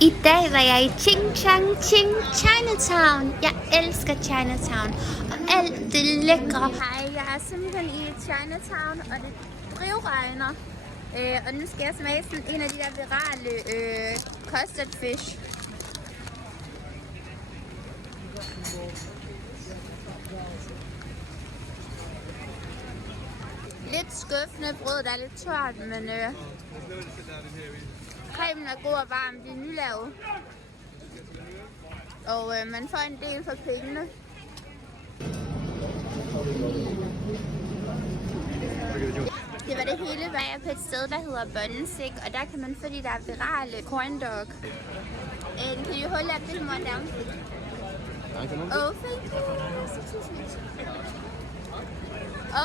I dag var jeg i Ching Chang Ching Chinatown. Jeg elsker Chinatown og alt det lækre. Hej, jeg er simpelthen i Chinatown, og det drivregner. Og nu skal jeg smage sådan en af de der virale custard fish. Lidt skuffende brød, der er lidt tørt, men cremen er god og varm, det er nylavet. Og man får en del for pengene. Det var det hele, var jeg på et sted, der hedder Bonsik, og der kan man få de der virale corn dog. Can you hold up this one down? Oh, thank you.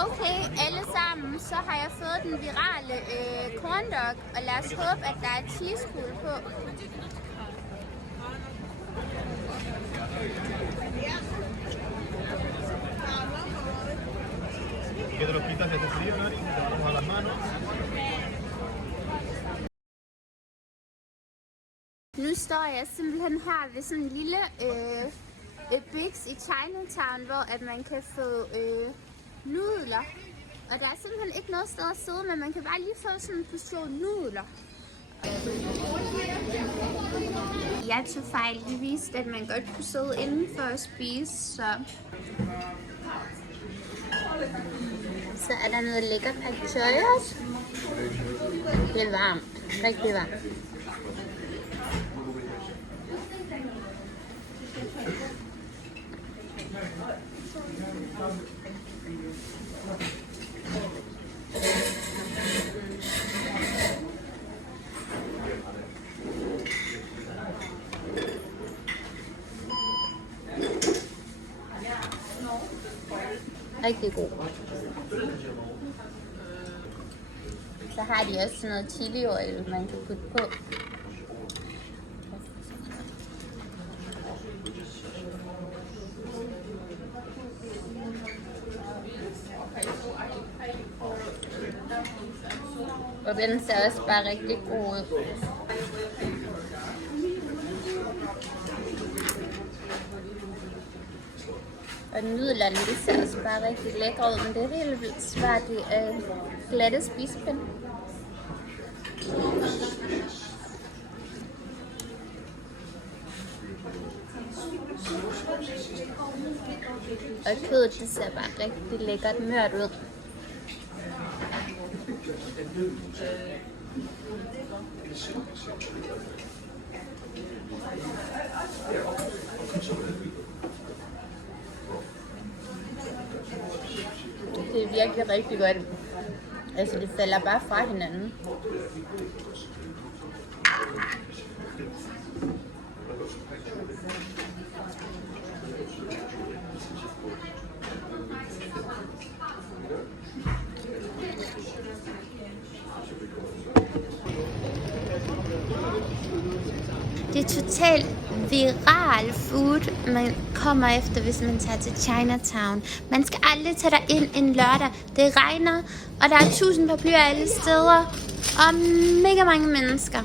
Okay, alle sammen, så har jeg fået den virale corn dog, og lad os håbe, at der er cheesekugle på. Nu står jeg simpelthen her ved sådan en lille Bix i Chinatown, hvor at man kan få nudler. Og der er simpelthen ikke noget sted at sidde, men man kan bare lige få sådan en portion nudler. Jeg tog fejl, de viste, at man godt kunne sidde indenfor og spise, så er der noget lækker pad choi også. Det er varmt, rigtig varmt. Rigtig god. Så har de også sådan noget chiliolie, man kan putte på. Og den ser også bare rigtig god ud. Og nudlerne, det ser også bare rigtig lækre ud, men det er helt vildt svært at glatte spisepind. Og kødet, det ser bare rigtig lækkert mørt ud. Det er virkelig rigtig godt. Altså, det falder bare fra hinanden. Det er totalt viral food, man kommer efter, hvis man tager til Chinatown. Man skal aldrig tage dig ind en lørdag. Det regner, og der er 1000 paraplyer alle steder, og mega mange mennesker.